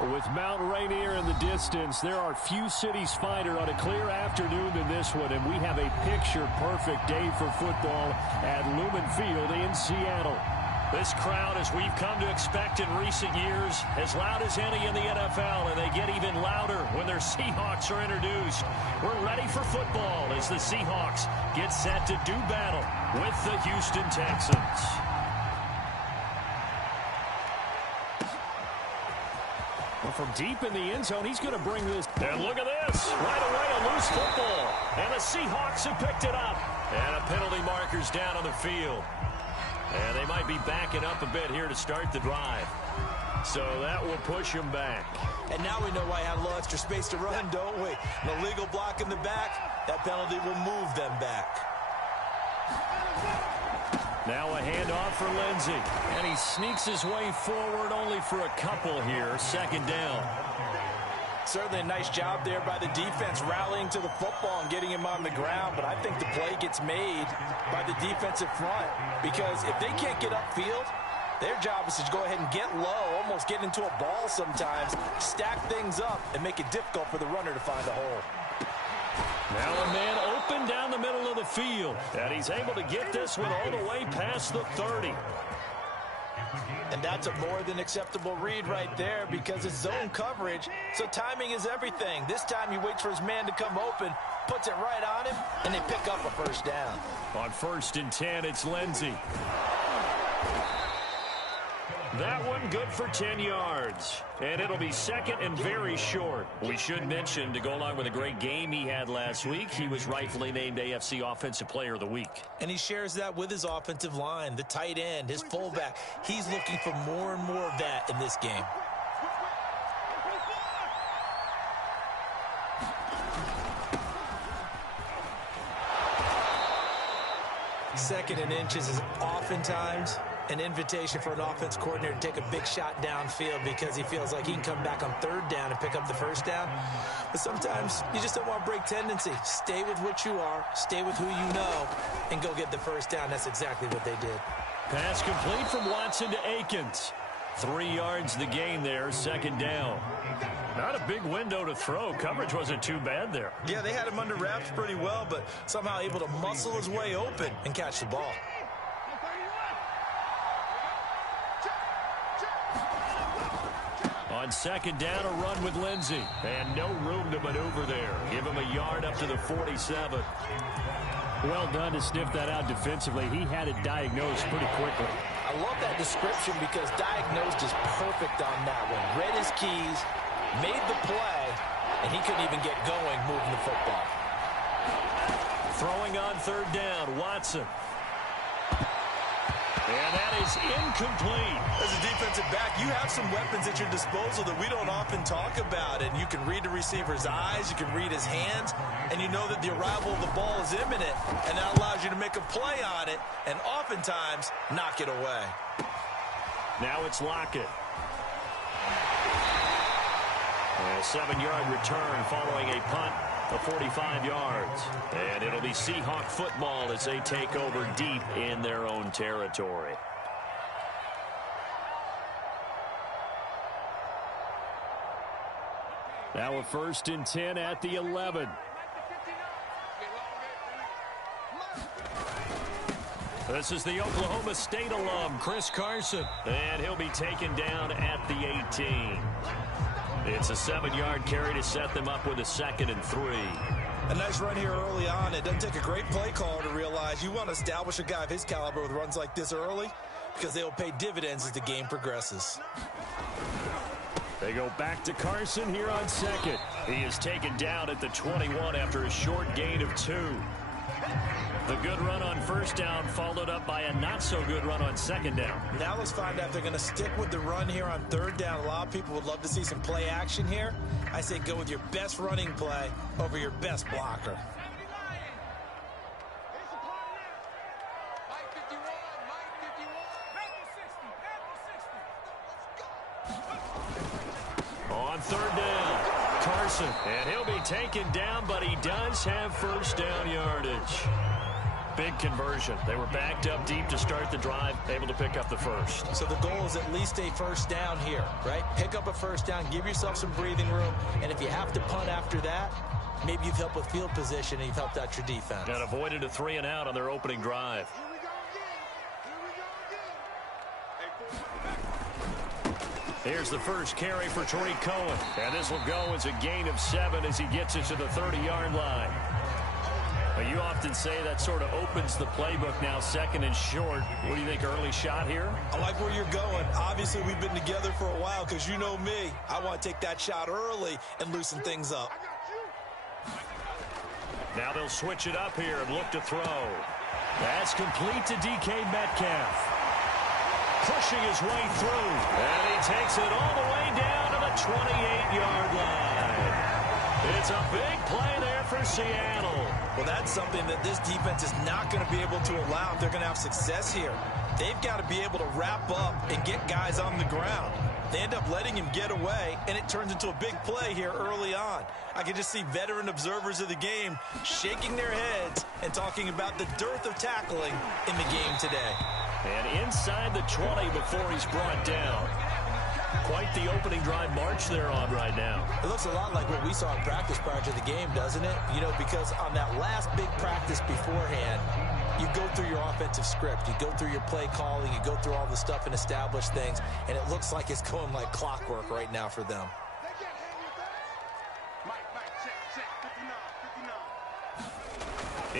With Mount Rainier in the distance, there are few cities finer on a clear afternoon than this one, and we have a picture-perfect day for football at Lumen Field in Seattle. This crowd, as we've come to expect in recent years, as loud as any in the NFL, and they get even louder when their Seahawks are introduced. We're ready for football as the Seahawks get set to do battle with the Houston Texans. From deep in the end zone, he's going to bring this. And look at this. Right away, a loose football. And the Seahawks have picked it up. And a penalty marker's down on the field. And they might be backing up a bit here to start the drive. So that will push them back. And now we know why I have a little extra space to run, don't we? An illegal block in the back. That penalty will move them back. Now a handoff for Lindsey. And he sneaks his way forward only for a couple here. Second down. Certainly a nice job there by the defense rallying to the football and getting him on the ground. But I think the play gets made by the defensive front. Because if they can't get upfield, their job is to go ahead and get low, almost get into a ball sometimes, stack things up, and make it difficult for the runner to find a hole. Now a man open down the middle of the field. And he's able to get this one all the way past the 30. And that's a more than acceptable read right there because it's zone coverage, so timing is everything. This time he waits for his man to come open, puts it right on him, and they pick up a first down. On 1st and 10, it's Lindsey. That one good for 10 yards. And it'll be second and very short. We should mention, to go along with a great game he had last week, he was rightfully named AFC Offensive Player of the Week. And he shares that with his offensive line, the tight end, his fullback. He's looking for more and more of that in this game. Second and inches is oftentimes an invitation for an offense coordinator to take a big shot downfield because he feels like he can come back on 3rd down and pick up the first down. But sometimes you just don't want to break tendency. Stay with what you are, stay with who you know, and go get the first down. That's exactly what they did. Pass complete from Watson to Akins. 3 yards the gain there, second down. Not a big window to throw. Coverage wasn't too bad there. Yeah, they had him under wraps pretty well, but somehow able to muscle his way open and catch the ball. On second down, a run with Lindsey. And no room to maneuver there. Give him a yard up to the 47. Well done to sniff that out defensively. He had it diagnosed pretty quickly. I love that description because diagnosed is perfect on that one. Read his keys, made the play, and he couldn't even get going moving the football. Throwing on 3rd down, Watson. And that is incomplete. As a defensive back, you have some weapons at your disposal that we don't often talk about. And you can read the receiver's eyes, you can read his hands, and you know that the arrival of the ball is imminent. And that allows you to make a play on it and oftentimes knock it away. Now it's Lockett. A 7-yard return following a punt of 45 yards. And it'll be Seahawk football as they take over deep in their own territory. Now a 1st and 10 at the 11. This is the Oklahoma State alum, Chris Carson. And he'll be taken down at the 18. It's a 7-yard carry to set them up with a 2nd and 3. A nice run here early on. It doesn't take a great play caller to realize you want to establish a guy of his caliber with runs like this early because they will pay dividends as the game progresses. They go back to Carson here on 2nd. He is taken down at the 21 after a short gain of 2. The good run on 1st down followed up by a not-so-good run on 2nd down. Now let's find out if they're going to stick with the run here on 3rd down. A lot of people would love to see some play action here. I say go with your best running play over your best blocker. On 3rd down, Carson. And he'll be taken down, but he does have 1st down yardage. big conversion. They were backed up deep to start the drive, able to pick up the first. So the goal is at least a first down here, right? Pick up a first down, give yourself some breathing room, and if you have to punt after that, maybe you've helped with field position and you've helped out your defense. And avoided a 3 and out on their opening drive. Here's the first carry for Tariq Cohen. And this will go as a gain of 7 as he gets it to the 30-yard line. But you often say that sort of opens the playbook now, second and short. What do you think, early shot here? I like where you're going. Obviously, we've been together for a while because you know me. I want to take that shot early and loosen things up. Now they'll switch it up here and look to throw. That's complete to DK Metcalf. Pushing his way through. And he takes it all the way down to the 28-yard line. It's a big play there for Seattle. Well, that's something that this defense is not going to be able to allow if they're going to have success here. They've got to be able to wrap up and get guys on the ground. They end up letting him get away, and it turns into a big play here early on. I can just see veteran observers of the game shaking their heads and talking about the dearth of tackling in the game today. And inside the 20 before he's brought down. Quite the opening drive march they're on right now. It looks a lot like what we saw in practice prior to the game, doesn't it? You know, because on that last big practice beforehand, you go through your offensive script. You go through your play calling. You go through all the stuff and establish things. And it looks like it's going like clockwork right now for them.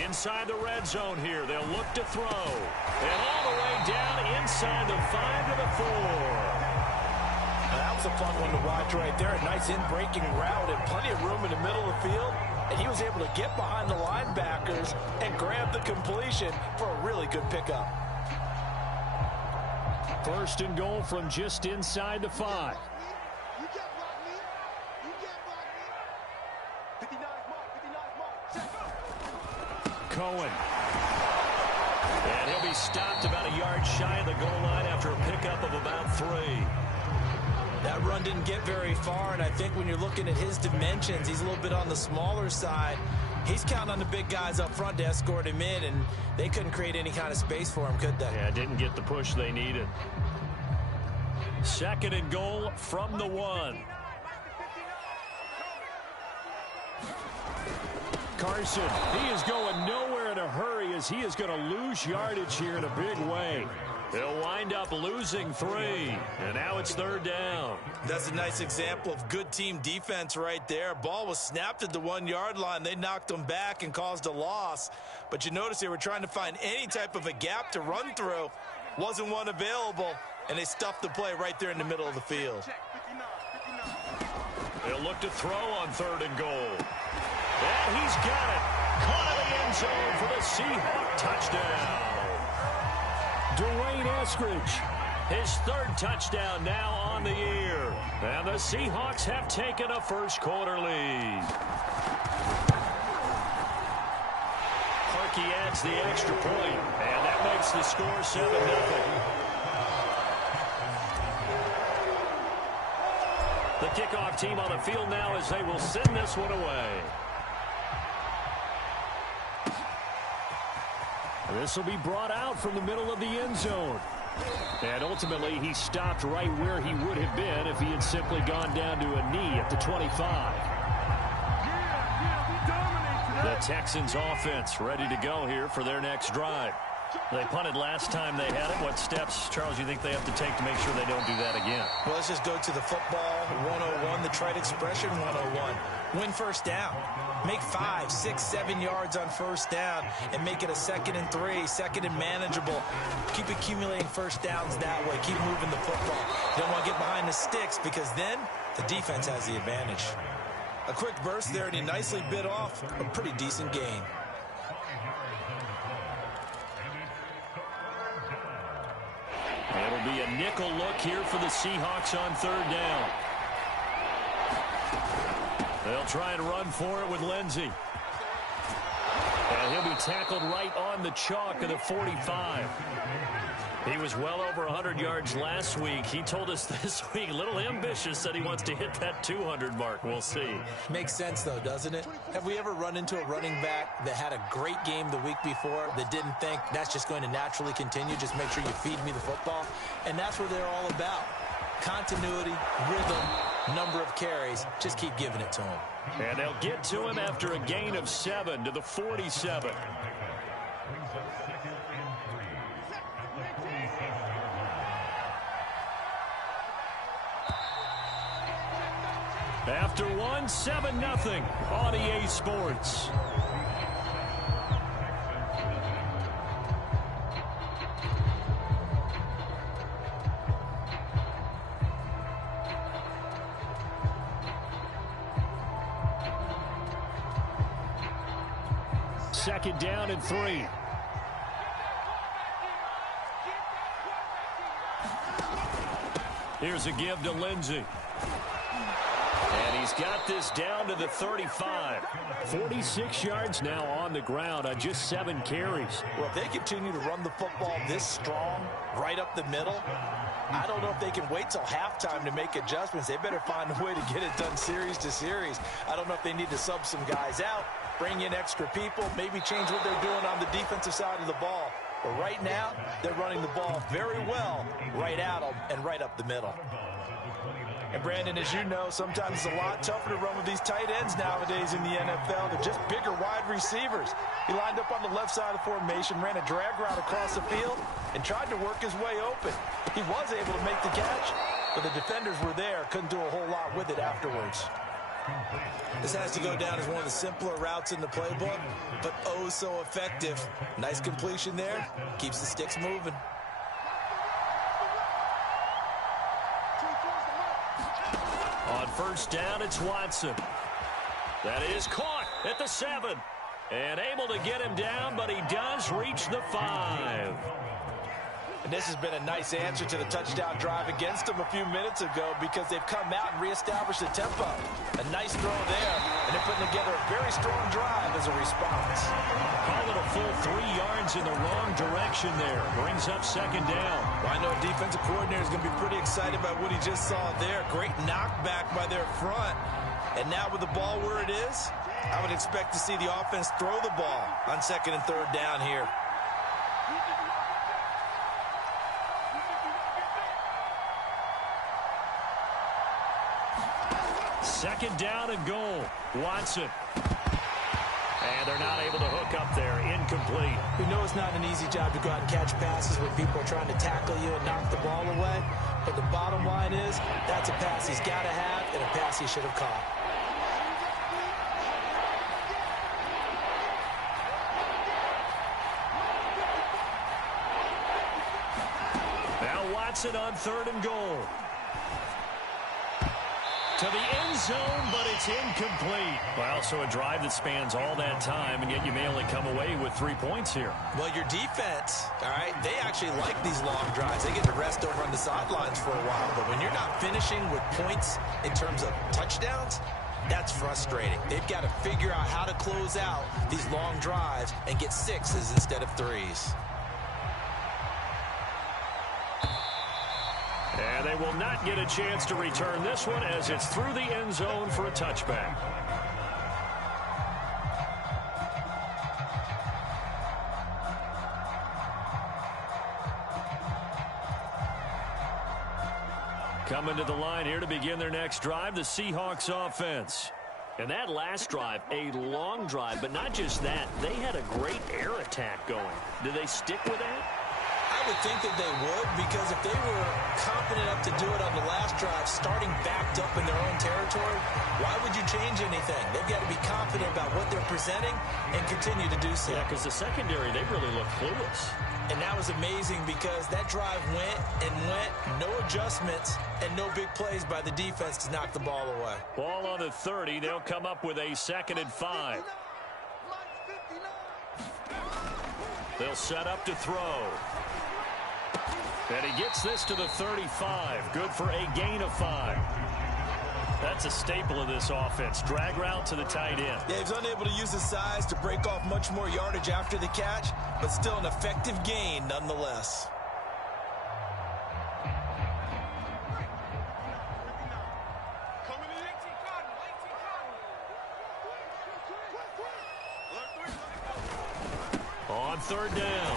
Inside the red zone here. They'll look to throw. And all the way down inside the 5 to the 4. That was a fun one to watch right there. A nice in-breaking route and plenty of room in the middle of the field. And he was able to get behind the linebackers and grab the completion for a really good pickup. First and goal from just inside the 5. Cohen. And he'll be stopped about a yard shy of the goal line after a pickup of about 3. That run didn't get very far, and I think when you're looking at his dimensions, he's a little bit on the smaller side. He's counting on the big guys up front to escort him in, and they couldn't create any kind of space for him, could they? Yeah, didn't get the push they needed. Second and goal from the 1. Carson, he is going nowhere in a hurry as he is going to lose yardage here in a big way. They'll wind up losing 3, and now it's third down. That's a nice example of good team defense right there. Ball was snapped at the 1-yard line. They knocked them back and caused a loss. But you notice they were trying to find any type of a gap to run through. Wasn't one available, and they stuffed the play right there in the middle of the field. They'll look to throw on third and goal. And he's got it. Caught in the end zone for the Seahawk touchdown. Dwayne Eskridge, his third touchdown now on the year. And the Seahawks have taken a first-quarter lead. Harkey adds the extra point, and that makes the score 7-0. The kickoff team on the field now as they will send this one away. This will be brought out from the middle of the end zone. And ultimately, he stopped right where he would have been if he had simply gone down to a knee at the 25. The Texans offense ready to go here for their next drive. They punted last time they had it. What steps, Charles, do you think they have to take to make sure they don't do that again? Well, let's just go to the football 101, the trite expression 101. Win first down. Make 5, 6, 7 yards on first down and make it a 2nd and 3, 2nd and manageable. Keep accumulating first downs that way. Keep moving the football. You don't want to get behind the sticks because then the defense has the advantage. A quick burst there, and he nicely bit off a pretty decent gain. It'll be a nickel look here for the Seahawks on third down. They'll try and run for it with Lindsey. And he'll be tackled right on the chalk of the 45. He was well over 100 yards last week. He told us this week, a little ambitious, said he wants to hit that 200 mark. We'll see. Makes sense, though, doesn't it? Have we ever run into a running back that had a great game the week before that didn't think that's just going to naturally continue? Just make sure you feed me the football. And that's what they're all about. Continuity, rhythm, number of carries. Just keep giving it to him. And they'll get to him after a gain of 7 to the 47. After 1, 7-0 on EA Sports. Second down and 3. Here's a give to Lindsey. And he's got this down to the 35. 46 yards now on the ground on just 7 carries. Well, if they continue to run the football this strong, right up the middle, I don't know if they can wait till halftime to make adjustments. They better find a way to get it done series to series. I don't know if they need to sub some guys out, bring in extra people, maybe change what they're doing on the defensive side of the ball. But right now, they're running the ball very well right at them and right up the middle. And, Brandon, as you know, sometimes it's a lot tougher to run with these tight ends nowadays in the NFL. They're just bigger wide receivers. He lined up on the left side of the formation, ran a drag route across the field, and tried to work his way open. He was able to make the catch, but the defenders were there, couldn't do a whole lot with it afterwards. This has to go down as one of the simpler routes in the playbook, but oh so effective. Nice completion there. Keeps the sticks moving. On first down, it's Watson. That is caught at the 7. And able to get him down, but he does reach the 5. And this has been a nice answer to the touchdown drive against them a few minutes ago because they've come out and reestablished the tempo. A nice throw there, and they're putting together a very strong drive as a response. Call it a full 3 yards in the wrong direction there. Brings up second down. Well, I know a defensive coordinator is going to be pretty excited about what he just saw there. Great knockback by their front. And now with the ball where it is, I would expect to see the offense throw the ball on second and third down here. Second down and goal. Watson. And they're not able to hook up there. Incomplete. We know it's not an easy job to go out and catch passes when people are trying to tackle you and knock the ball away. But the bottom line is, that's a pass he's got to have and a pass he should have caught. Now Watson on third and goal. To the end zone, but it's incomplete. Well, so a drive that spans all that time, and yet you may only come away with 3 points here. Well, your defense, all right, they actually like these long drives. They get to rest over on the sidelines for a while. But when you're not finishing with points in terms of touchdowns, that's frustrating. They've got to figure out how to close out these long drives and get 6s instead of 3s. And they will not get a chance to return this one as it's through the end zone for a touchback. Coming to the line here to begin their next drive, the Seahawks offense. And that last drive, a long drive, but not just that. They had a great air attack going. Do they stick with that? I would think that they would, because if they were confident enough to do it on the last drive, starting backed up in their own territory, why would you change anything? They've got to be confident about what they're presenting and continue to do so. Yeah, because the secondary, they really look clueless. And that was amazing because that drive went and went, no adjustments, and no big plays by the defense to knock the ball away. Ball on the 30. They'll come up with a 2nd and 5. They'll set up to throw. And he gets this to the 35. Good for a gain of 5. That's a staple of this offense. Drag route to the tight end. Yeah, he's unable to use his size to break off much more yardage after the catch, but still an effective gain nonetheless. On third down,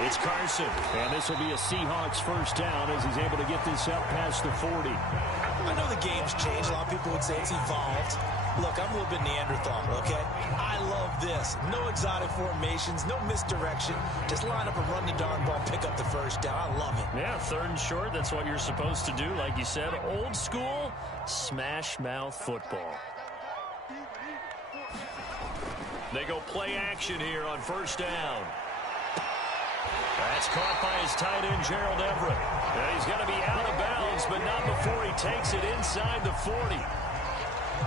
it's Carson. And this will be a Seahawks first down as he's able to get this up past the 40. I know the game's changed. A lot of people would say it's evolved. Look, I'm a little bit Neanderthal, okay? I love this. No exotic formations, no misdirection. Just line up and run the darn ball, pick up the first down. I love it. Yeah, third and short, that's what you're supposed to do. Like you said, old school, smash mouth football. They go play action here on first down. That's caught by his tight end, Gerald Everett. And he's going to be out of bounds, but not before he takes it inside the 40.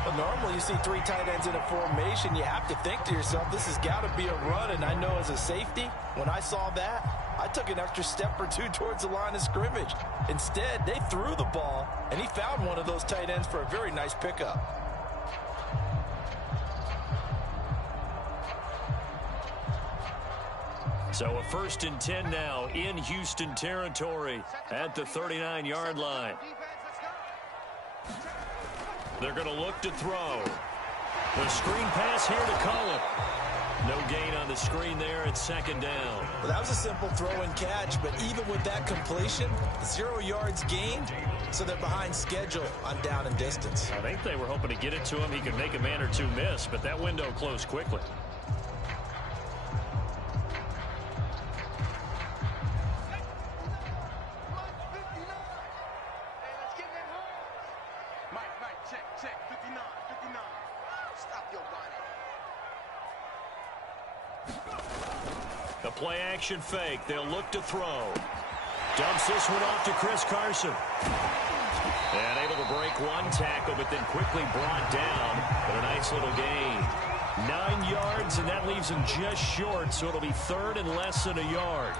But normally you see three tight ends in a formation, you have to think to yourself, this has got to be a run. And I know as a safety, when I saw that, I took an extra step or two towards the line of scrimmage. Instead, they threw the ball, and he found one of those tight ends for a very nice pickup. So a 1st and 10 now in Houston territory at the 39-yard line. They're going to look to throw. The screen pass here to Cullen. No gain on the screen there at second down. Well, that was a simple throw and catch, but even with that completion, 0 yards gained, so they're behind schedule on down and distance. I think they were hoping to get it to him. He could make a man or two miss, but that window closed quickly. The play action fake. They'll look to throw. Dumps this one off to Chris Carson. And able to break one tackle, but then quickly brought down. But a nice little gain. 9 yards, and that leaves him just short, so it'll be third and less than a yard.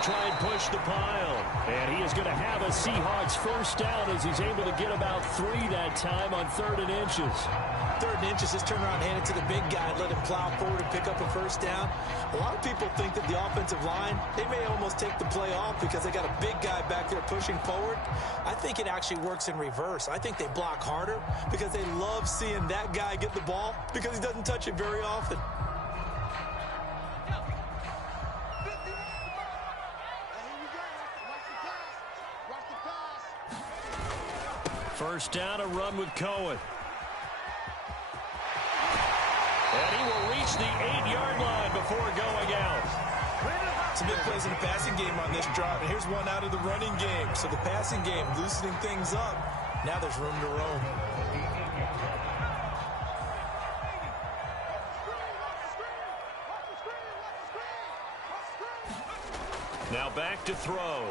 Try and push the pile. And he is going to have a Seahawks first down as he's able to get about 3 that time on 3rd and inches. 3rd and inches, just turn around, hand it to the big guy, let him plow forward and pick up a first down. A lot of people think that the offensive line, they may almost take the play off because they got a big guy back there pushing forward. I think it actually works in reverse. I think they block harder because they love seeing that guy get the ball because he doesn't touch it very often. First down, a run with Cohen. And he will reach the 8-yard line before going out. Some big plays in the passing game on this drive, and here's one out of the running game. So the passing game loosening things up. Now there's room to roam. Now back to throw.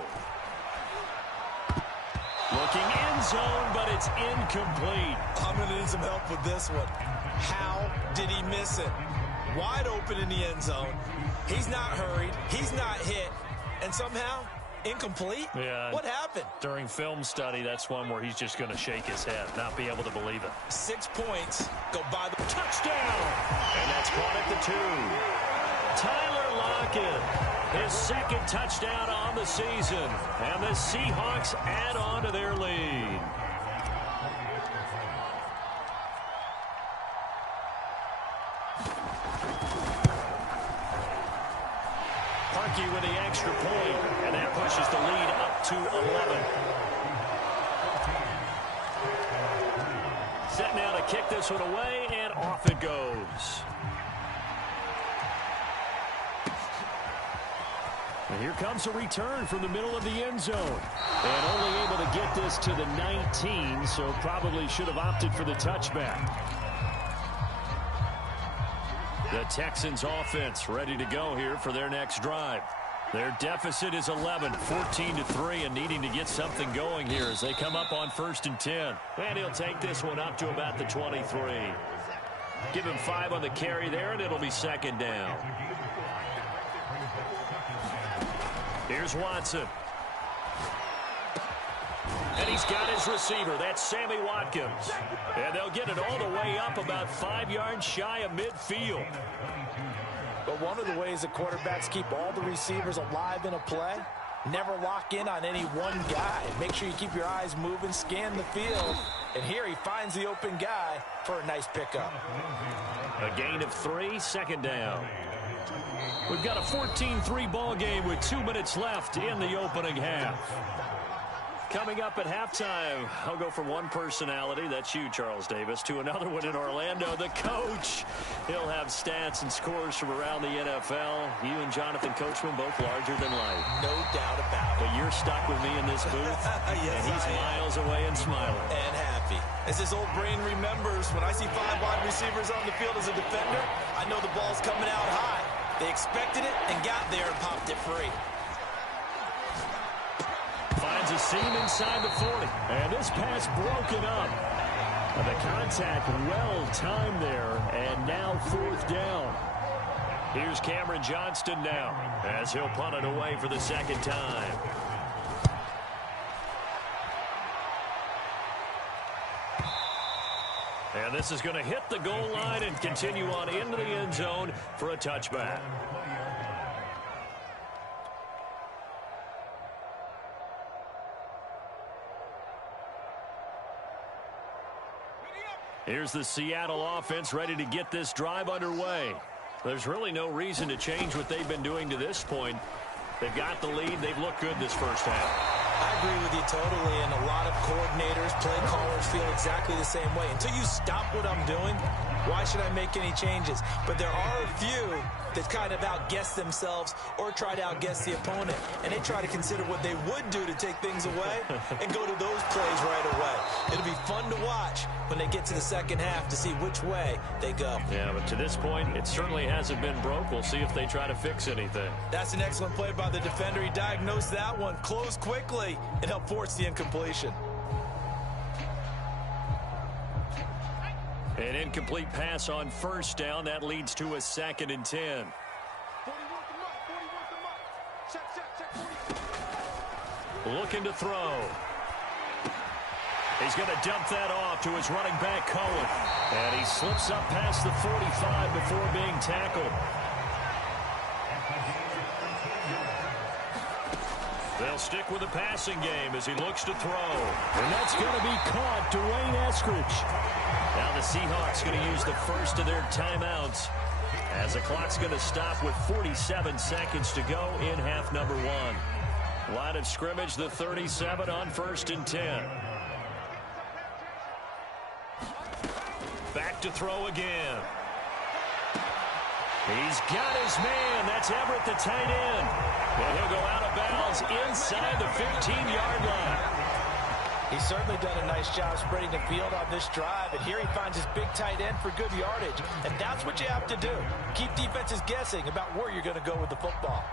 Looking end zone, but it's incomplete. I'm going to need some help with this one. How did he miss it? Wide open in the end zone. He's not hurried. He's not hit. And somehow, incomplete? Yeah. What happened? During film study, that's one where he's just going to shake his head, not be able to believe it. 6 points. Go by the touchdown. And that's caught at the 2. Tyler Lockett. His 2nd touchdown on the season. And the Seahawks add on to their lead. Parkey with the extra point, and that pushes the lead up to 11. Set now to kick this one away, and off it goes. And here comes a return from the middle of the end zone. And only able to get this to the 19, so probably should have opted for the touchback. The Texans offense ready to go here for their next drive. Their deficit is 11, 14-3, and needing to get something going here as they come up on 1st and 10. And he'll take this one up to about the 23. Give him 5 on the carry there, and it'll be 2nd down. Here's Watson. And he's got his receiver. That's Sammy Watkins. And they'll get it all the way up about 5 yards shy of midfield. But one of the ways the quarterbacks keep all the receivers alive in a play, never lock in on any one guy. Make sure you keep your eyes moving, scan the field. And here he finds the open guy for a nice pickup. A gain of 3, 2nd down. We've got a 14-3 ball game with 2 minutes left in the opening half. Coming up at halftime, I'll go from one personality, that's you, Charles Davis, to another one in Orlando, the coach. He'll have stats and scores from around the NFL. You and Jonathan Coachman both larger than life. No doubt about it. But you're stuck with me in this booth, yes, and he's miles away and smiling. And happy. As his old brain remembers, when I see 5 wide receivers on the field as a defender, I know the ball's coming out high. They expected it and got there and popped it free. Finds a seam inside the 40. And this pass broken up. The contact well timed there. And now 4th down. Here's Cameron Johnston now as he'll punt it away for the 2nd time. And this is going to hit the goal line and continue on into the end zone for a touchback. Here's the Seattle offense ready to get this drive underway. There's really no reason to change what they've been doing to this point. They've got the lead. They've looked good this first half. I agree with you totally, and a lot of coordinators, play callers feel exactly the same way. Until you stop what I'm doing, why should I make any changes? But there are a few that kind of outguess themselves or try to outguess the opponent, and they try to consider what they would do to take things away and go to those plays right away. It'll be fun to watch when they get to the second half to see which way they go. Yeah, but to this point, it certainly hasn't been broke. We'll see if they try to fix anything. That's an excellent play by the defender. He diagnosed that one, closed quickly, and helped force the incompletion. An incomplete pass on 1st down. That leads to a 2nd and 10. Looking to throw. He's going to dump that off to his running back, Cohen. And he slips up past the 45 before being tackled. They'll stick with the passing game as he looks to throw. And that's going to be caught. Dwayne Eskridge. Now the Seahawks going to use the first of their timeouts as the clock's going to stop with 47 seconds to go in half number 1. Line of scrimmage, the 37 on 1st and 10. Back to throw again. He's got his man. That's Everett, the tight end. And he'll go out of bounds inside the 15-yard line. He's certainly done a nice job spreading the field on this drive, and here he finds his big tight end for good yardage. And that's what you have to do. Keep defenses guessing about where you're going to go with the football.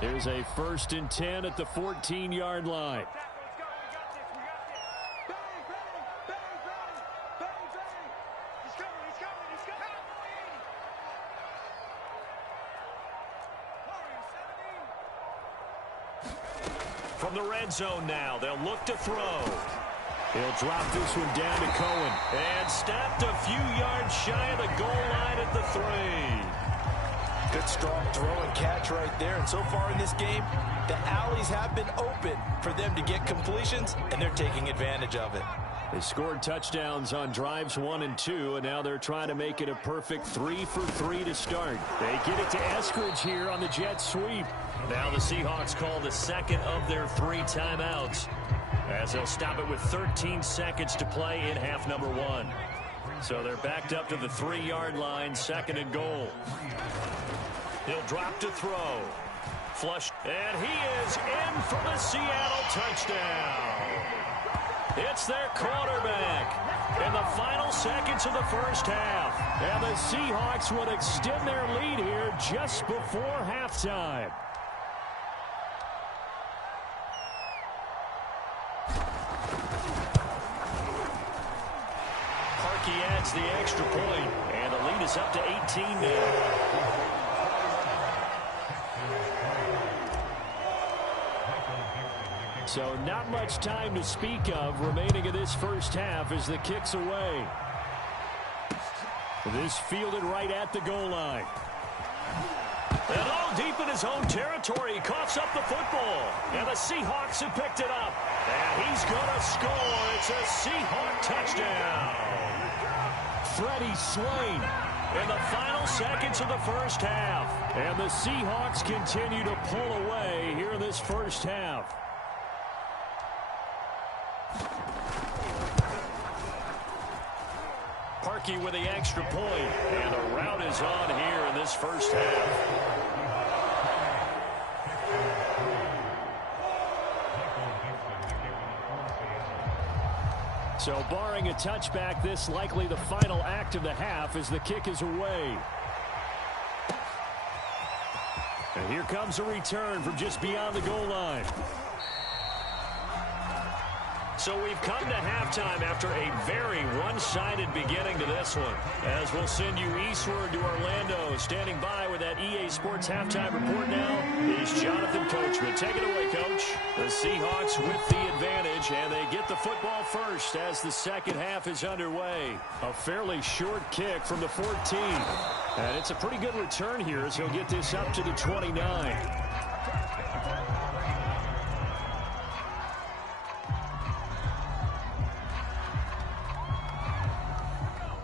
Here's a 1st and 10 at the 14-yard line. From the red zone now, they'll look to throw. He'll drop this one down to Cohen. And stopped a few yards shy of the goal line at the 3. Good strong throw and catch right there. And so far in this game, the alleys have been open for them to get completions, and they're taking advantage of it. They scored touchdowns on drives 1 and 2, and now they're trying to make it a perfect 3 for 3 to start. They get it to Eskridge here on the jet sweep. Now the Seahawks call the 2nd of their 3 timeouts as they'll stop it with 13 seconds to play in half number 1. So they're backed up to the 3-yard line, 2nd and goal. He'll drop to throw. Flush. And he is in for the Seattle touchdown. It's their quarterback in the final seconds of the first half. And the Seahawks would extend their lead here just before halftime. He adds the extra point, and the lead is up to 18 now. So not much time to speak of remaining in this first half as the kick's away. This fielded right at the goal line. And deep in his own territory, he coughs up the football. And the Seahawks have picked it up. And he's going to score. It's a Seahawk touchdown. Freddie Swain in the final seconds of the first half. And the Seahawks continue to pull away here in this first half. Parkey with the extra point. And the route is on here in this first half. So barring a touchback, this likely the final act of the half as the kick is away. And here comes a return from just beyond the goal line. So we've come to halftime after a very one-sided beginning to this one. As we'll send you eastward to Orlando. Standing by with that EA Sports halftime report now is Jonathan Coachman. Take it away, Coach. The Seahawks with the advantage, and they get the football first as the second half is underway. A fairly short kick from the 14. And it's a pretty good return here as he'll get this up to the 29.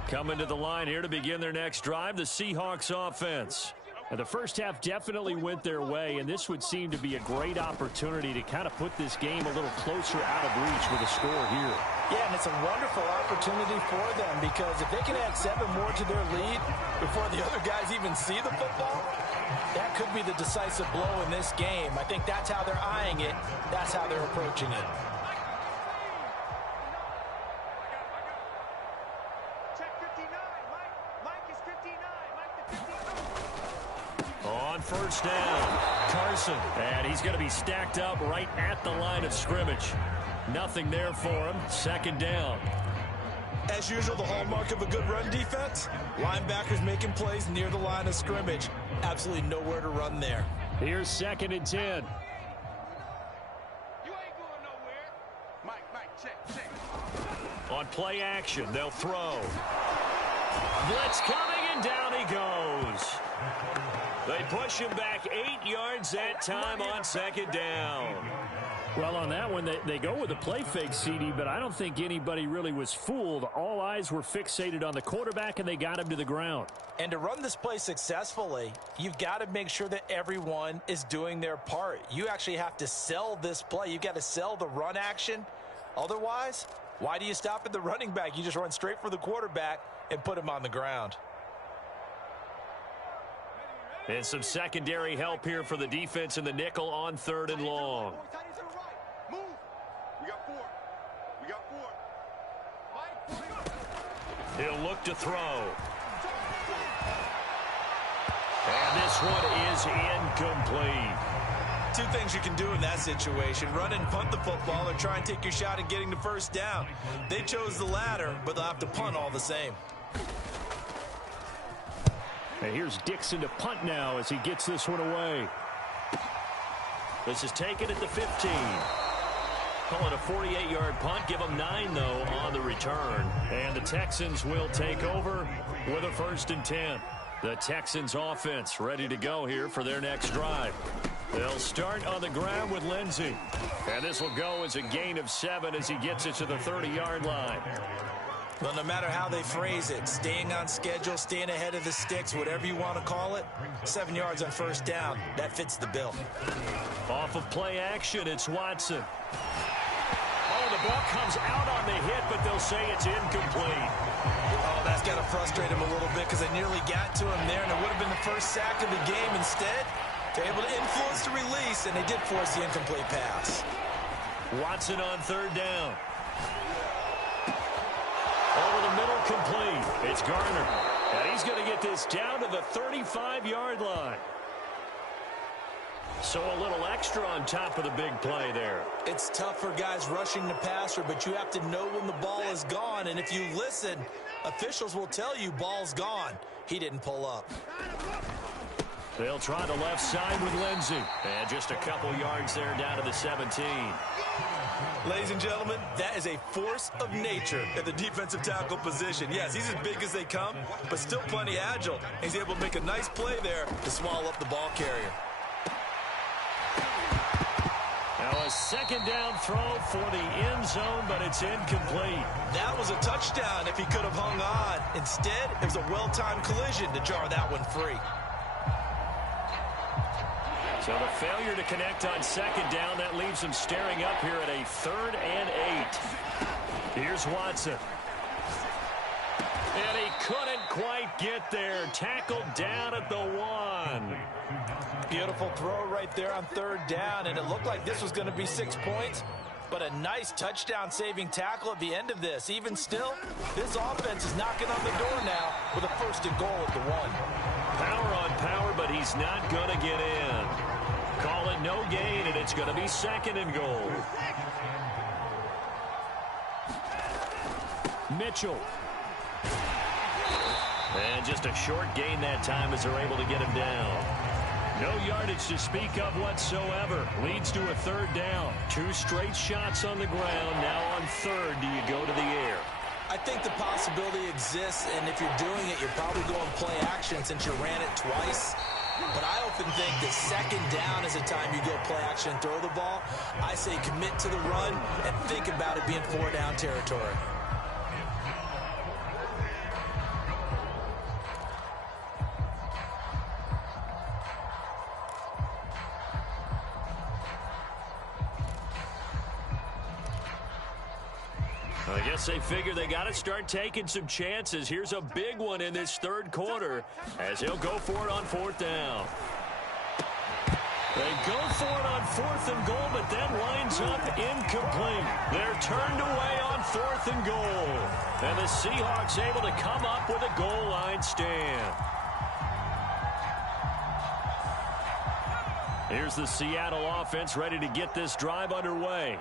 Coming to the line here to begin their next drive, the Seahawks offense. And the first half definitely went their way, and this would seem to be a great opportunity to kind of put this game a little closer out of reach with a score here. Yeah, and it's a wonderful opportunity for them because if they can add 7 more to their lead before the other guys even see the football, that could be the decisive blow in this game. I think that's how they're eyeing it. That's how they're approaching it. First down, Carson, and he's going to be stacked up right at the line of scrimmage. Nothing there for him. Second down. As usual, the hallmark of a good run defense, linebackers making plays near the line of scrimmage. Absolutely nowhere to run there. Here's 2nd and 10. You ain't going nowhere. Mike, check. On play action, they'll throw. Blitz coming, and down he goes. They push him back 8 yards that time on 2nd down. Well, on that one, they go with a play fake, CD, but I don't think anybody really was fooled. All eyes were fixated on the quarterback, and they got him to the ground. And to run this play successfully, you've got to make sure that everyone is doing their part. You actually have to sell this play. You've got to sell the run action. Otherwise, why do you stop at the running back? You just run straight for the quarterback and put him on the ground. And some secondary help here for the defense in the nickel on 3rd and long. Move. We got 4. He'll look to throw. And this one is incomplete. 2 things you can do in that situation. Run and punt the football or try and take your shot at getting the first down. They chose the latter, but they'll have to punt all the same. And here's Dixon to punt now as he gets this one away. This is taken at the 15. Call it a 48-yard punt. Give them 9, though, on the return. And the Texans will take over with a 1st and 10. The Texans offense ready to go here for their next drive. They'll start on the ground with Lindsey. And this will go as a gain of 7 as he gets it to the 30-yard line. Well, no matter how they phrase it, staying on schedule, staying ahead of the sticks, whatever you want to call it, 7 yards on 1st down, that fits the bill. Off of play action, it's Watson. Oh, the the ball comes out on the hit, but they'll say it's incomplete. Oh, that's got to frustrate him a little bit because they nearly got to him there, and it would have been the first sack of the game. Instead, they're able to influence the release, and they did force the incomplete pass. Watson on third down. Over the middle, complete. It's Garner. And he's going to get this down to the 35-yard line. So a little extra on top of the big play there. It's tough for guys rushing the passer, but you have to know when the ball is gone. And if you listen, officials will tell you ball's gone. He didn't pull up. They'll try the left side with Lindsey. And just a couple yards there down to the 17. Ladies and gentlemen, that is a force of nature at the defensive tackle position. Yes, he's as big as they come, but still plenty agile. He's able to make a nice play there to swallow up the ball carrier. Now a second down throw for the end zone, but it's incomplete. That was a touchdown if he could have hung on. Instead, it was a well-timed collision to jar that one free. So the failure to connect on second down, that leaves them staring up here at a 3rd and 8. Here's Watson. And he couldn't quite get there. Tackled down at the 1. Beautiful throw right there on 3rd down, and it looked like this was going to be 6 points. But a nice touchdown-saving tackle at the end of this. Even still, this offense is knocking on the door now with a 1st and goal at the 1. Power on power, but he's not going to get in. Call it no gain, and it's going to be 2nd and goal. Mitchell. And just a short gain that time as they're able to get him down. No yardage to speak of whatsoever. Leads to a 3rd down. 2 straight shots on the ground. Now on 3rd, do you go to the air? I think the possibility exists, and if you're doing it, you're probably going play action since you ran it twice. But I often think that 2nd down is the time you go play action and throw the ball. I say commit to the run and think about it being 4-down territory. I guess they figure they got to start taking some chances. Here's a big one in this 3rd quarter as he'll go for it on 4th down. They go for it on 4th and goal, but then winds up incomplete. They're turned away on 4th and goal. And the Seahawks able to come up with a goal line stand. Here's the Seattle offense ready to get this drive underway.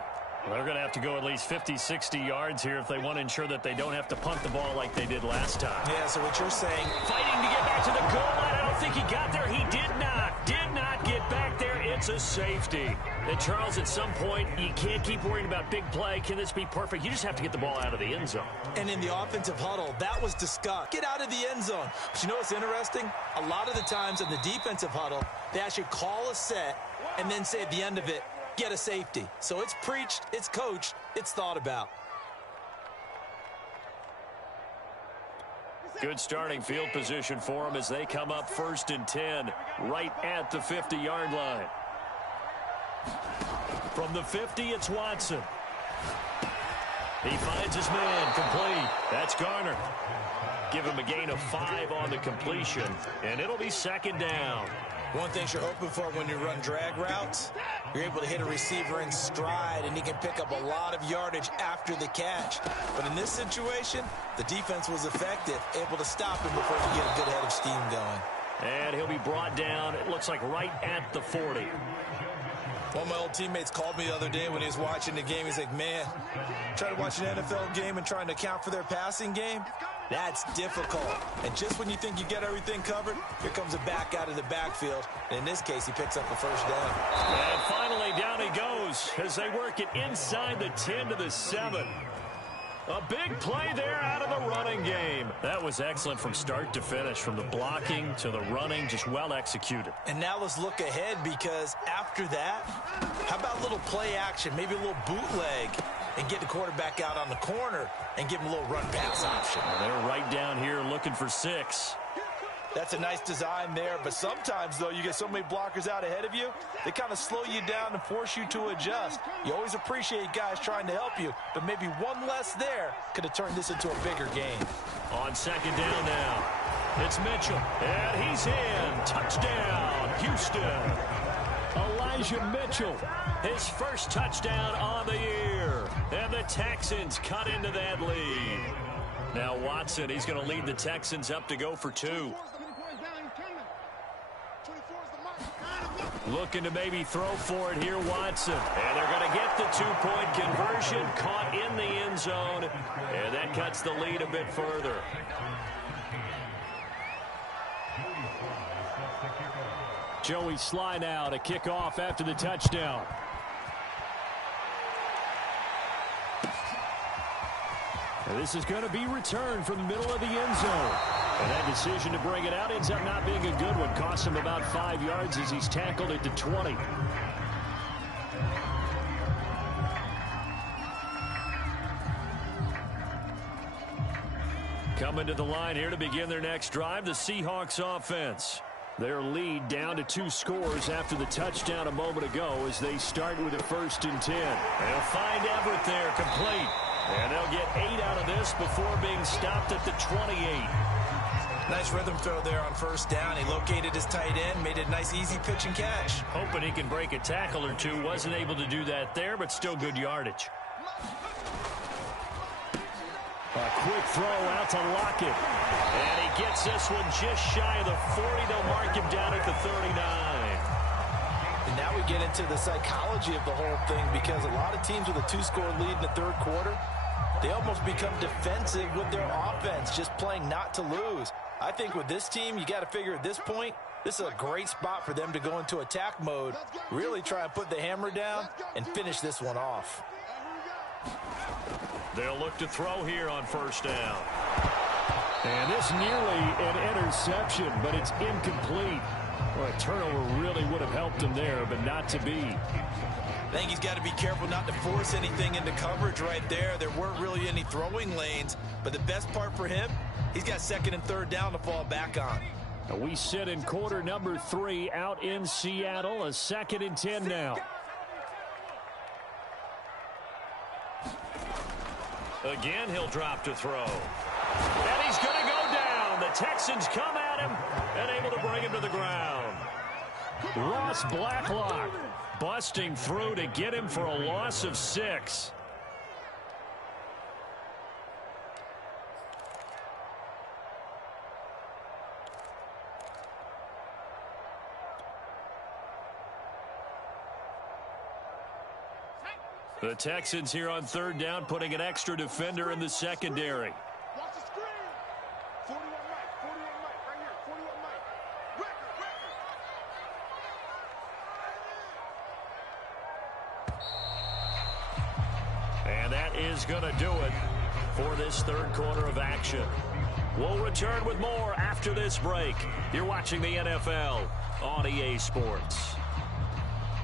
They're going to have to go at least 50, 60 yards here if they want to ensure that they don't have to punt the ball like they did last time. Yeah, so what you're saying, fighting to get back to the goal line. I don't think he got there. He did not get back there. It's a safety. And Charles, at some point, you can't keep worrying about big play. Can this be perfect? You just have to get the ball out of the end zone. And in the offensive huddle, that was discussed. Get out of the end zone. But you know what's interesting? A lot of the times in the defensive huddle, they actually call a set and then say at the end of it, get a safety. So it's preached, it's coached, it's thought about. Good starting field position for them as they come up 1st and 10 right at the 50-yard line. From the 50, it's Watson. He finds his man, complete. That's Garner. Give him a gain of 5 on the completion, and it'll be 2nd down. One thing you're hoping for when you run drag routes, you're able to hit a receiver in stride, and he can pick up a lot of yardage after the catch. But in this situation, the defense was effective, able to stop him before he get a good head of steam going. And he'll be brought down, it looks like right at the 40. One of my old teammates called me the other day when he was watching the game. He's like, man, trying to watch an NFL game and trying to account for their passing game, that's difficult. And just when you think you get everything covered, here comes a back out of the backfield. And in this case, he picks up a 1st down. And finally, down he goes as they work it inside the 10 to the 7. A big play there out of the running game. That was excellent from start to finish, from the blocking to the running, just well executed. And now let's look ahead, because after that, how about a little play action, maybe a little bootleg, and get the quarterback out on the corner and give him a little run pass option. They're right down here looking for 6. That's a nice design there, but sometimes, though, you get so many blockers out ahead of you, they kind of slow you down and force you to adjust. You always appreciate guys trying to help you, but maybe one less there could have turned this into a bigger game. On second down now, it's Mitchell, and he's in. Touchdown, Houston. Elijah Mitchell, his first touchdown on the year, and the Texans cut into that lead. Now Watson, he's going to lead the Texans up to go for 2. Looking to maybe throw for it here, Watson. And they're going to get the 2-point conversion, caught in the end zone, and that cuts the lead a bit further. Joey Sly now to kick off after the touchdown. And this is going to be returned from the middle of the end zone. And that decision to bring it out ends up not being a good one. Costs him about 5 yards as he's tackled it to 20. Coming to the line here to begin their next drive, the Seahawks offense. Their lead down to 2 scores after the touchdown a moment ago as they start with a 1st and 10. They'll find Everett there, complete. And they'll get 8 out of this before being stopped at the 28. Nice rhythm throw there on 1st down. He located his tight end, made it a nice easy pitch and catch. Hoping he can break a tackle or two. Wasn't able to do that there, but still good yardage. A quick throw out to Lockett. And he gets this one just shy of the 40. They'll mark him down at the 39. And now we get into the psychology of the whole thing, because a lot of teams with a 2-score lead in the 3rd quarter, they almost become defensive with their offense, just playing not to lose. I think with this team, you got to figure at this point, this is a great spot for them to go into attack mode, really try and put the hammer down and finish this one off. They'll look to throw here on 1st down. And this nearly an interception, but it's incomplete. Well, a turnover really would have helped him there, but not to be. I think he's got to be careful not to force anything into coverage right there. There weren't really any throwing lanes, but the best part for him, he's got 2nd and 3rd down to fall back on. We sit in quarter number 3 out in Seattle, a 2nd and 10 now. Again, he'll drop to throw. And he's going to go down. The Texans come at him and able to bring him to the ground. Ross Blacklock busting through to get him for a loss of 6. The Texans here on 3rd down, putting an extra defender in the secondary. Watch the screen. 41 Mike, 41 Mike, right here, 41 Mike. Record. And that is going to do it for this 3rd quarter of action. We'll return with more after this break. You're watching the NFL on EA Sports.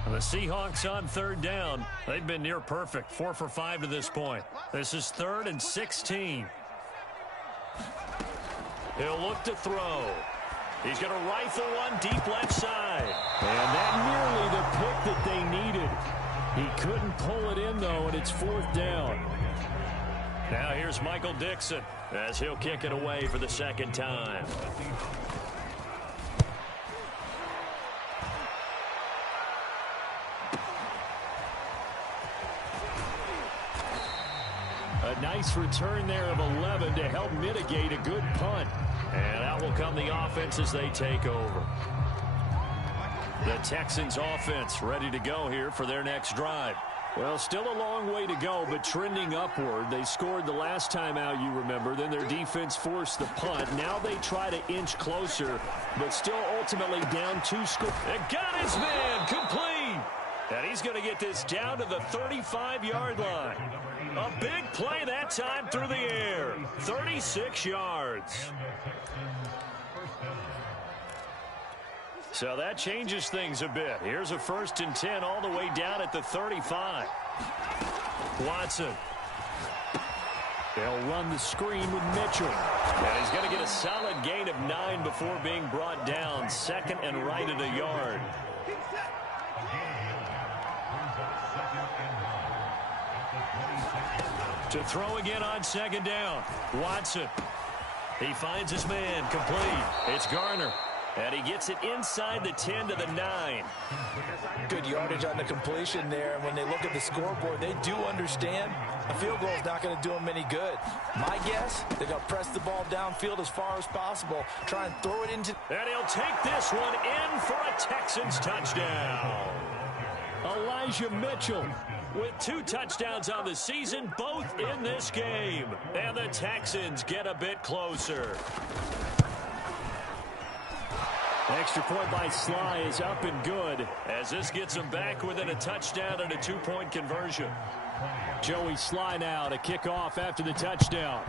The Seahawks on 3rd down. They've been near perfect, 4 for 5 to this point. This is 3rd and 16. He'll look to throw. He's going to rifle one deep left side. And that nearly the pick that they needed. He couldn't pull it in, though, and it's 4th down. Now here's Michael Dixon as he'll kick it away for the 2nd time. A nice return there of 11 to help mitigate a good punt. And out will come the offense as they take over. The Texans offense ready to go here for their next drive. Well, still a long way to go, but trending upward. They scored the last time out, you remember. Then their defense forced the punt. Now they try to inch closer, but still ultimately down 2 scores. They got his man complete. And he's going to get this down to the 35-yard line. A big play that time through the air. 36 yards. So that changes things a bit. Here's a 1st and 10 all the way down at the 35. Watson. They'll run the screen with Mitchell. And he's going to get a solid gain of 9 before being brought down. Second and right at a yard. To throw again on second down. Watson. He finds his man complete. It's Garner. And he gets it inside the 10 to the 9. Good yardage on the completion there. And when they look at the scoreboard, they do understand a field goal is not going to do them any good. My guess, they're going to press the ball downfield as far as possible. Try and throw it into... And he'll take this one in for a Texans touchdown. Elijah Mitchell with 2 touchdowns on the season, both in this game. And the Texans get a bit closer. Extra point by Sly is up and good as this gets him back within a touchdown and a 2-point conversion. Joey Sly now to kick off after the touchdown.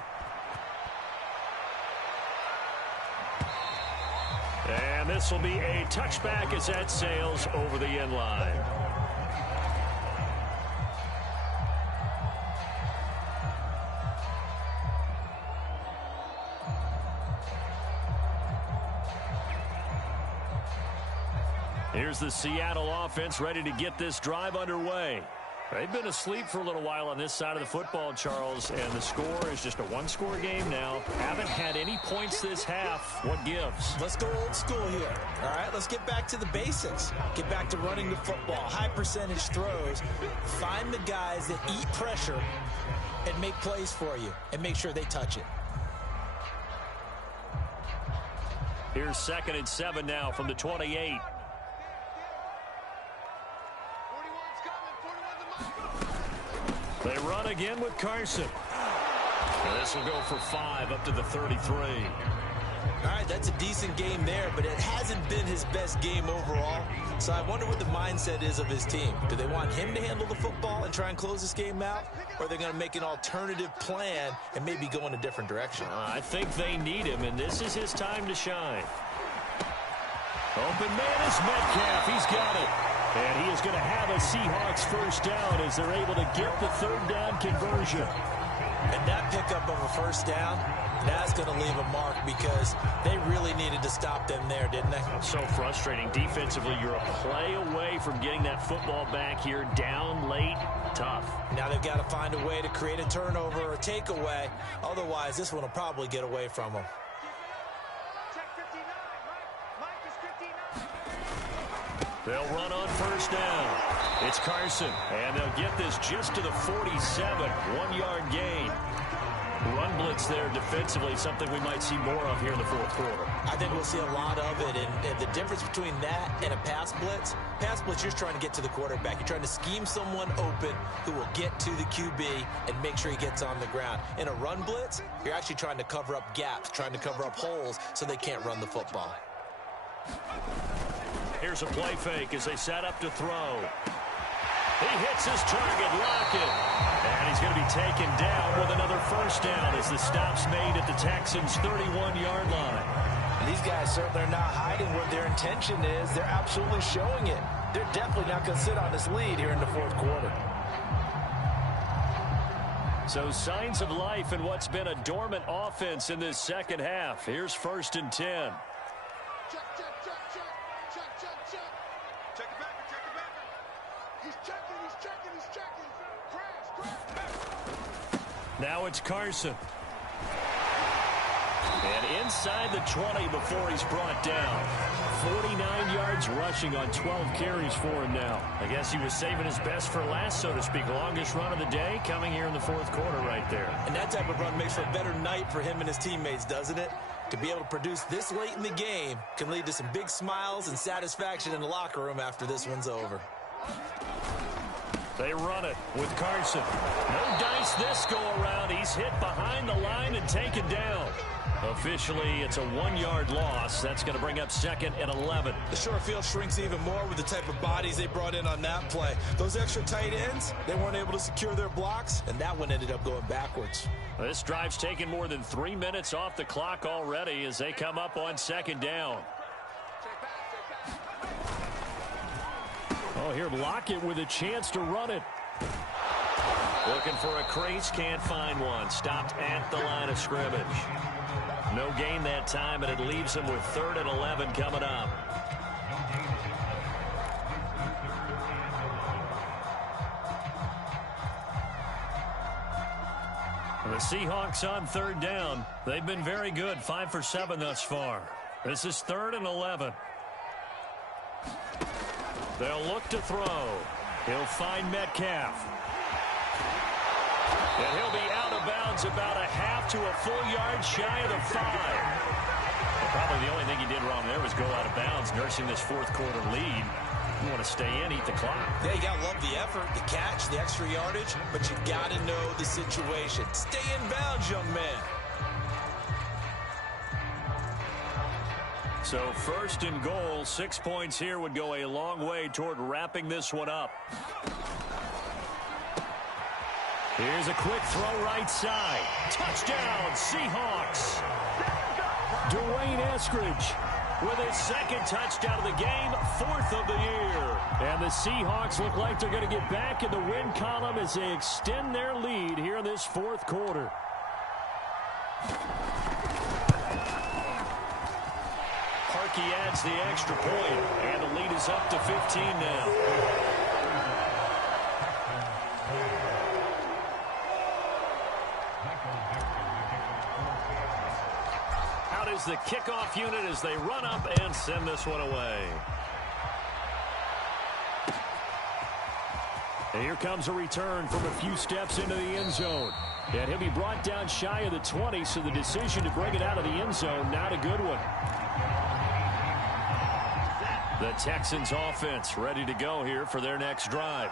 And this will be a touchback as that sails over the end line. Here's the Seattle offense ready to get this drive underway. They've been asleep for a little while on this side of the football, Charles, and the score is just a one-score game now. Haven't had any points this half. What gives? Let's go old school here. All right, let's get back to the basics. Get back to running the football, high percentage throws. Find the guys that eat pressure and make plays for you and make sure they touch it. Here's 2nd and 7 now from the 28. They run again with Carson. And this will go for 5 up to the 33. All right, that's a decent game there, but it hasn't been his best game overall. So I wonder what the mindset is of his team. Do they want him to handle the football and try and close this game out? Or are they going to make an alternative plan and maybe go in a different direction? I think they need him, and this is his time to shine. Open man is Metcalf. He's got it. And he is going to have a Seahawks first down as they're able to get the 3rd down conversion. And that pickup of a first down, that's going to leave a mark because they really needed to stop them there, didn't they? So frustrating. Defensively, you're a play away from getting that football back here. Down late, tough. Now they've got to find a way to create a turnover or a takeaway. Otherwise, this one will probably get away from them. They'll run on first down. It's Carson, and they'll get this just to the 47. 1-yard gain. Run blitz there defensively, something we might see more of here in the 4th quarter. I think we'll see a lot of it, and the difference between that and a pass blitz, you're just trying to get to the quarterback. You're trying to scheme someone open who will get to the QB and make sure he gets on the ground. In a run blitz, you're actually trying to cover up gaps, trying to cover up holes so they can't run the football. Here's a play fake as they set up to throw. He hits his target, Lockett. And he's going to be taken down with another first down as the stop's made at the Texans' 31-yard line. And these guys certainly are not hiding what their intention is. They're absolutely showing it. They're definitely not going to sit on this lead here in the 4th quarter. So signs of life in what's been a dormant offense in this second half. Here's 1st and 10. Now it's Carson. And inside the 20 before he's brought down. 49 yards rushing on 12 carries for him now. I guess he was saving his best for last, so to speak. Longest run of the day coming here in the 4th quarter right there. And that type of run makes for a better night for him and his teammates, doesn't it? To be able to produce this late in the game can lead to some big smiles and satisfaction in the locker room after this one's over. They run it with Carson. No dice this go around. He's hit behind the line and taken down. Officially, it's a 1-yard loss. That's going to bring up 2nd and 11. The short field shrinks even more with the type of bodies they brought in on that play. Those extra tight ends, they weren't able to secure their blocks, and that one ended up going backwards. This drive's taken more than 3 minutes off the clock already as they come up on 2nd down. Oh, here Lockett with a chance to run it. Looking for a crease, can't find one. Stopped at the line of scrimmage. No gain that time, and it leaves him with 3rd and 11 coming up. The Seahawks on 3rd down. They've been very good, 5 for 7 thus far. This is 3rd and 11. They'll look to throw. He'll find Metcalf. And he'll be out of bounds about a half to a full yard shy of the 5. Well, probably the only thing he did wrong there was go out of bounds, nursing this 4th quarter lead. You want to stay in, eat the clock. Yeah, you got to love the effort, the catch, the extra yardage, but you got to know the situation. Stay in bounds, young man. So 1st and goal, 6 points here would go a long way toward wrapping this one up. Here's a quick throw right side. Touchdown, Seahawks. Dwayne Eskridge with his 2nd touchdown of the game, 4th of the year. And the Seahawks look like they're going to get back in the win column as they extend their lead here in this 4th quarter. Parkey adds the extra point, and the lead is up to 15 now. Out is the kickoff unit as they run up and send this one away. And here comes a return from a few steps into the end zone. And he'll be brought down shy of the 20, so the decision to bring it out of the end zone, not a good one. The Texans offense ready to go here for their next drive.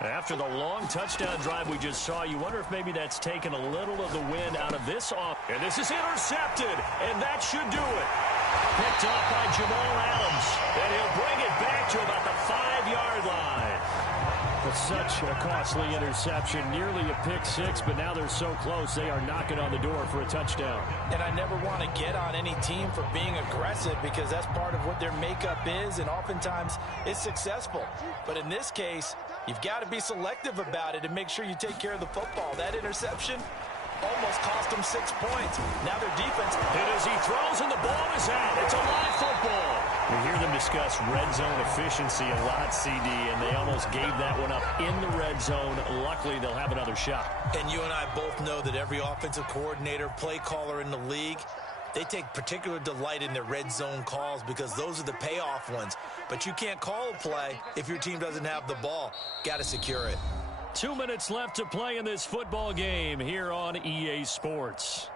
After the long touchdown drive we just saw, you wonder if maybe that's taken a little of the wind out of this off. And this is intercepted, and that should do it. Picked up by Jamal Adams, and he'll bring it back to about the 5-yard line. It's such a costly interception, nearly a pick six, but now they're so close they are knocking on the door for a touchdown. And I never want to get on any team for being aggressive because that's part of what their makeup is, and oftentimes it's successful. But in this case, you've got to be selective about it and make sure you take care of the football. That interception almost cost them 6 points. Now their defense. And as he throws and the ball is out, it's a live football. We hear them discuss red zone efficiency a lot, CD, and they almost gave that one up in the red zone. Luckily, they'll have another shot. And you and I both know that every offensive coordinator, play caller in the league, they take particular delight in their red zone calls because those are the payoff ones. But you can't call a play if your team doesn't have the ball. Got to secure it. 2 minutes left to play in this football game here on EA Sports.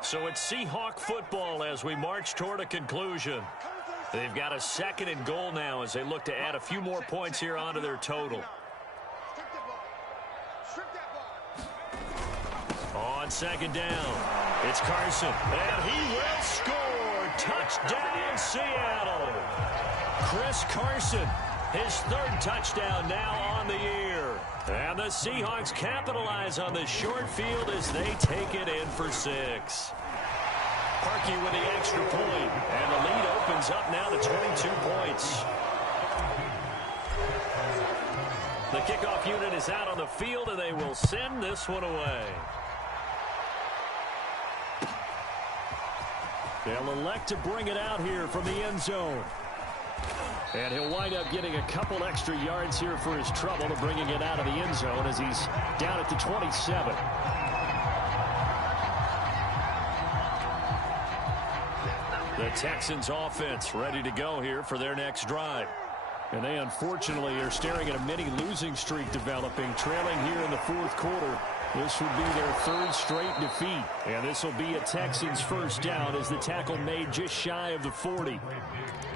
So it's Seahawk football as we march toward a conclusion. They've got a 2nd and goal now as they look to add a few more points here onto their total. On 2nd down, it's Carson, and he will score. Touchdown, Seattle. Chris Carson, his 3rd touchdown now on the year. And the Seahawks capitalize on the short field as they take it in for 6. Parkey with the extra point, and the lead opens up now to 22 points. The kickoff unit is out on the field, and they will send this one away. They'll elect to bring it out here from the end zone. And he'll wind up getting a couple extra yards here for his trouble to bringing it out of the end zone as he's down at the 27. The Texans offense ready to go here for their next drive. And they unfortunately are staring at a mini losing streak developing, trailing here in the 4th quarter. This would be their 3rd straight defeat. And this will be a Texans first down as the tackle made just shy of the 40.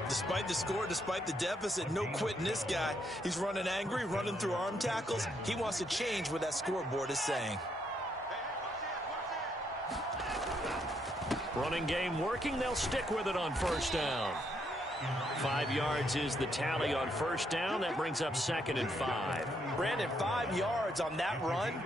Despite the score, despite the deficit, no quitting this guy. He's running angry, running through arm tackles. He wants to change what that scoreboard is saying. Running game working. They'll stick with it on 1st down. 5 yards is the tally on first down. That brings up 2nd and 5. Brandon, 5 yards on that run.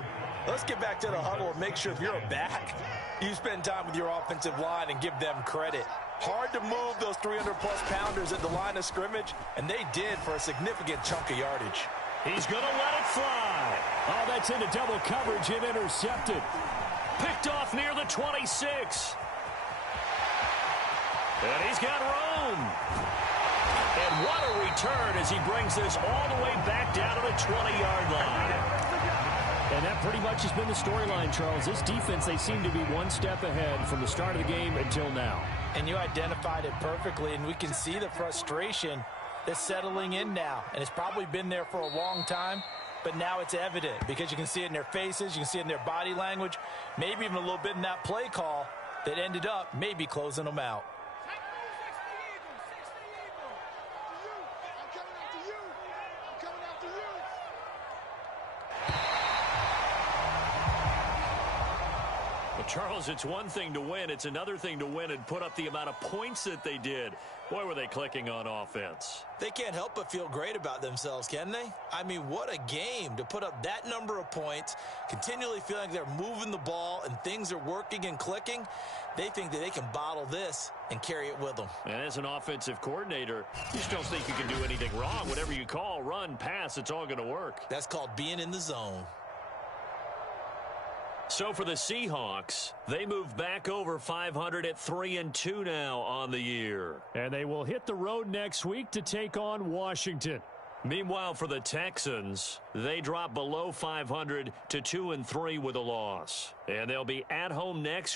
Let's get back to the huddle and make sure if you're a back, you spend time with your offensive line and give them credit. Hard to move those 300-plus pounders at the line of scrimmage, and they did for a significant chunk of yardage. He's going to let it fly. Oh, that's into double coverage and intercepted. Picked off near the 26. And he's got room. And what a return as he brings this all the way back down to the 20-yard line. And that pretty much has been the storyline, Charles. This defense, they seem to be one step ahead from the start of the game until now. And you identified it perfectly, and we can see the frustration that's settling in now. And it's probably been there for a long time, but now it's evident because you can see it in their faces, you can see it in their body language, maybe even a little bit in that play call that ended up maybe closing them out. Charles, it's one thing to win. It's another thing to win and put up the amount of points that they did. Boy, were they clicking on offense. They can't help but feel great about themselves, can they? I mean, what a game to put up that number of points, continually feeling like they're moving the ball and things are working and clicking. They think that they can bottle this and carry it with them. And as an offensive coordinator, you just don't think you can do anything wrong. Whatever you call, run, pass, it's all going to work. That's called being in the zone. So for the Seahawks, they move back over 500 at 3-2 now on the year. And they will hit the road next week to take on Washington. Meanwhile, for the Texans, they drop below 500 to 2-3 with a loss. And they'll be at home next